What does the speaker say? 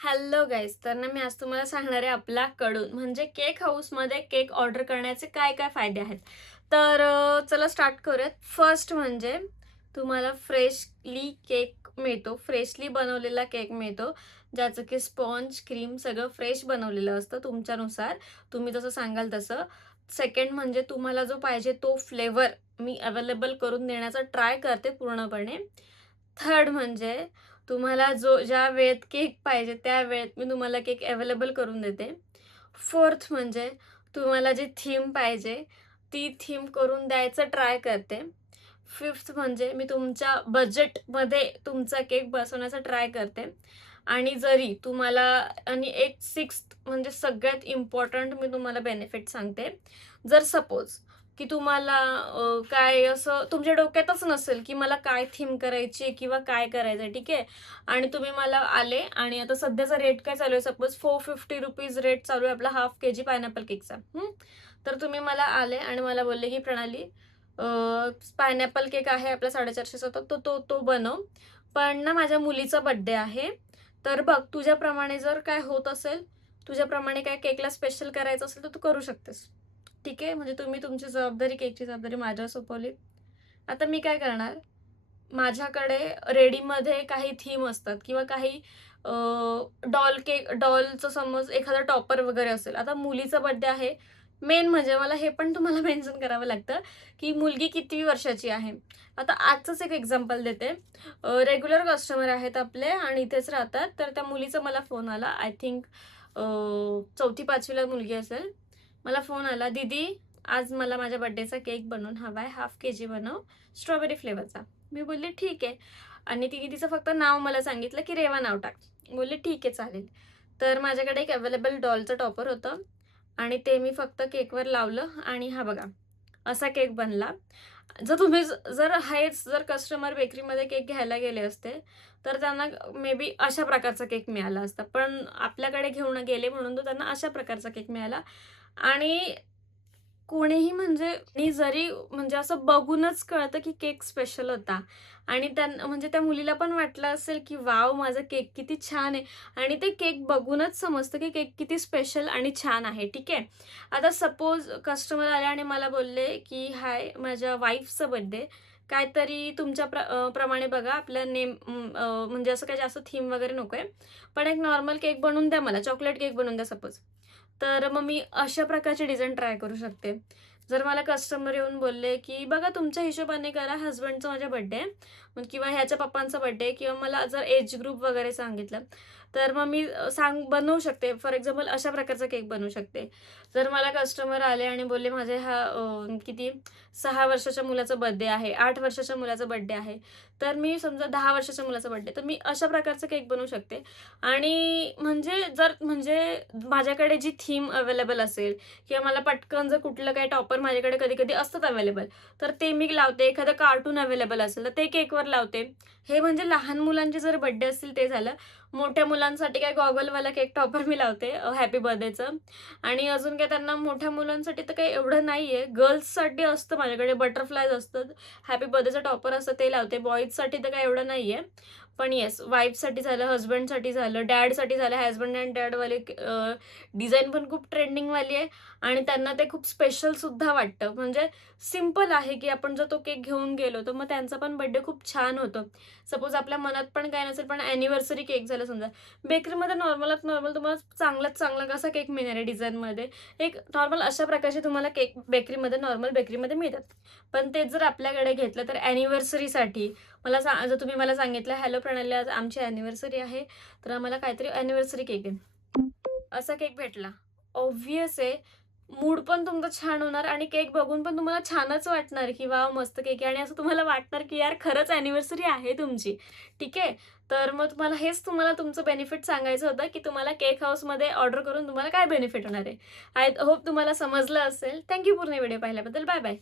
Hello guys, तर ना मी आज तुम्हाला सांगणार आहे आपल्याकडून म्हणजे केक हाऊसमध्ये केक ऑर्डर करण्याचे काय काय फायदे आहेत. तर चला स्टार्ट करूयात. फर्स्ट म्हणजे तुम्हाला फ्रेशली केक मिळतो, फ्रेशली बनवलेला केक मिळतो, ज्याचं की स्पॉन्ज क्रीम सगळं फ्रेश बनवलेलं असतं तुमच्यानुसार, तुम्ही जसं सांगाल तसं. सेकंड म्हणजे तुम्हाला जो पाहिजे तो फ्लेवर मी अवेलेबल करून देण्याचा ट्राय करते पूर्णपणे. थर्ड म्हणजे तुम्हाला ज्या वेळेत केक पाहिजे त्या वेळेत मी तुम्हाला केक अवेलेबल करून देते. फोर्थ म्हणजे तुम्हाला जी थीम पाहिजे ती थीम करून द्यायचं ट्राय करते. फिफ्थ म्हणजे मी तुमच्या बजेटमध्ये तुमचा केक बसवण्याचा ट्राय करते. आणि जरी तुम्हाला आणि एक सिक्स्थ म्हणजे सगळ्यात इम्पॉर्टंट मी तुम्हाला बेनिफिट सांगते. जर सपोज की तुम्हाला काय असं तुमच्या डोक्यातच नसेल, की मला काय थीम करायची आहे किंवा काय करायचं आहे, ठीक आहे. आणि तुम्ही मला आले आणि आता सध्याचा रेट काय चालू आहे, सपोज ₹450 रेट चालू आहे आपला हाफ केजी पायनॅपल केकचा. तर तुम्ही मला आले आणि मला बोलले, की "प्रणाली, पायनॅपल केक आहे आपला 450चा, तर तो तो तो बनव. पण ना माझ्या मुलीचा बर्थडे आहे, तर बघ तुझ्याप्रमाणे जर काय होत असेल, तुझ्याप्रमाणे काय केकला स्पेशल करायचं असेल, तर तू करू शकतेस." ठीक आहे. म्हणजे तुम्ही तुमची जबाबदारी, केकची जबाबदारी माझ्यावर सोपवली. आता मी काय करणार, माझ्याकडे रेडीमध्ये काही थीम असतात किंवा काही डॉलचं समज एखादा टॉपर वगैरे असेल. आता मुलीचा बर्थडे आहे. मेन म्हणजे मला हे पण तुम्हाला मेन्शन करावं लागतं, की मुलगी किती वर्षाची आहे. आता आजचंच एक एक्झाम्पल देते. रेग्युलर कस्टमर आहेत आपले आणि इथेच राहतात. तर त्या मुलीचा मला फोन आला. आय थिंक 4थी-5वीला मुलगी असेल. मला फोन आला, "दीदी, आज मला माझ्या बर्थडेचा केक बनवून हवा आहे. हाफ केजी बनव, स्ट्रॉबेरी फ्लेवरचा." मी बोलली, "ठीक आहे." आणि तिने तिचं फक्त नाव मला सांगितलं, की रेवा नाव टाक. बोलले, "ठीक आहे, चालेल." तर माझ्याकडे एक अवेलेबल डॉलचं टॉपर होतं आणि ते मी फक्त केकवर लावलं आणि हा बघा, असा केक बनला. जर कस्टमर बेकरीमध्ये केक घ्यायला गेले असते, तर त्यांना मे बी अशा प्रकारचा केक मिळाला असता. पण आपल्याकडे घेऊन गेले म्हणून तो त्यांना अशा प्रकारचा केक मिळाला. आणि कोणीही म्हणजे आणि जरी म्हणजे असं बघूनच कळतं, की केक स्पेशल होता आणि म्हणजे त्या मुलीला पण वाटलं असेल, की वॉव! माझा केक किती छान आहे आणि ते केक बघूनच समजतं, की केक किती स्पेशल आणि छान आहे, ठीक आहे. आता सपोज कस्टमर आले आणि मला बोलले, की "हाय, माझ्या वाईफचा बर्थडे, काहीतरी तुमच्या प्रमाणे बघा आपलं म्हणजे असं काही जास्त थीम वगैरे नकोय, पण एक नॉर्मल केक बनवून द्या मला, चॉकलेट केक बनवून द्या सपोज." तर मग मी अशा प्रकारची डिझाईन ट्राय करू शकते. जर मला कस्टमर येऊन बोलले, की "बघा तुमच्या हिशोबाने करा, हसबँडचा माझ्या बर्थडे आहे किंवा ह्याच्या पप्पांचा बर्थडे आहे" किंवा मला जर एज ग्रुप वगैरे सांगितलं, तर मग मी बनवू शकते. फॉर एक्झाम्पल अशा प्रकारचा केक बनवू शकते. जर मला कस्टमर आले आणि बोलले, "माझे किती 6 वर्षाच्या मुलाचा बर्थडे आहे, 8 वर्षाच्या मुलाचा बर्थडे आहे." तर मी समजा 10 वर्षाच्या मुलाचा बर्थडे, तर मी अशा प्रकारचा केक बनवू शकते. आणि म्हणजे माझ्याकडे जी थीम अवेलेबल असेल किंवा मला पटकन जर कुठलं काही टॉपर माझ्याकडे कधी-कधी असतात अवेलेबल, तर ते मी लावते. एखादं कार्टून अवेलेबल असेल, तर ते केकवर लावते. हे म्हणजे लहान मुलांचे जर बर्थडे असतील ते झालं. मोठ्या मुलांसाठी काय गॉगलवाला केक टॉपर मी लावते हॅपी बर्थडेचं. आणि अजून काय त्यांना मोठ्या मुलांसाठी तर काही एवढं नाहीये. गर्ल्ससाठी असतं माझ्याकडे बटरफ्लायज असतात. हॅपी बर्थडेचं टॉपर असतं ते लावते. बॉयजसाठी तर काही एवढं नाहीये. पण येस, वाईफसाठी झालं, हसबँडसाठी झालं, डॅडसाठी झालं. हसबँड एंड डॅडवाले डिझाइन पण खूप ट्रेंडिंगवाली आहे आणि त्यांना ते खूप स्पेशलसुद्धा वाटतं. म्हणजे सिंपल आहे, की आपण जर तो केक घेऊन गेलो, तर मग त्यांचा पण बर्थडे खूप छान होतो. सपोज आपल्या मनात पण काही नसेल, पण अॅनिव्हर्सरी केक झालं समजा. बेकरीमध्ये नॉर्मलात नॉर्मल तुम्हाला चांगल्यात चांगला कसा केक मिळणार आहे डिझाईनमध्ये. एक नॉर्मल अशा प्रकारचे तुम्हाला केक बेकरीमध्ये नॉर्मल बेकरीमध्ये मिळतात. पण तेच जर आपल्याकडे घेतलं, तर अॅनिव्हर्सरीसाठी जर तुम्ही मला सांगितलं, "हॅलो प्रणाली, आज आमची अॅनिव्हर्सरी आहे, तर आम्हाला काहीतरी अॅनिव्हर्सरी केक दे." असा केक भेटला. ऑब्व्हियस आहे, मूड पण तुमचा छान होणार आणि केक बघून पण तुम्हाला छानच वाटणार, की वॉव! मस्त केक आहे आणि असं तुम्हाला वाटणार, की यार खरंच अॅनिव्हर्सरी आहे तुमची. ठीक आहे. तर मग तुम्हाला तुमचं बेनिफिट सांगायचं होतं, की तुम्हाला केक हाऊसमध्ये ऑर्डर करून तुम्हाला काय बेनिफिट होणार आहे. आय होप तुम्हाला समजलं असेल. थँक पूर्ण व्हिडिओ पाहिल्याबद्दल. Bye bye.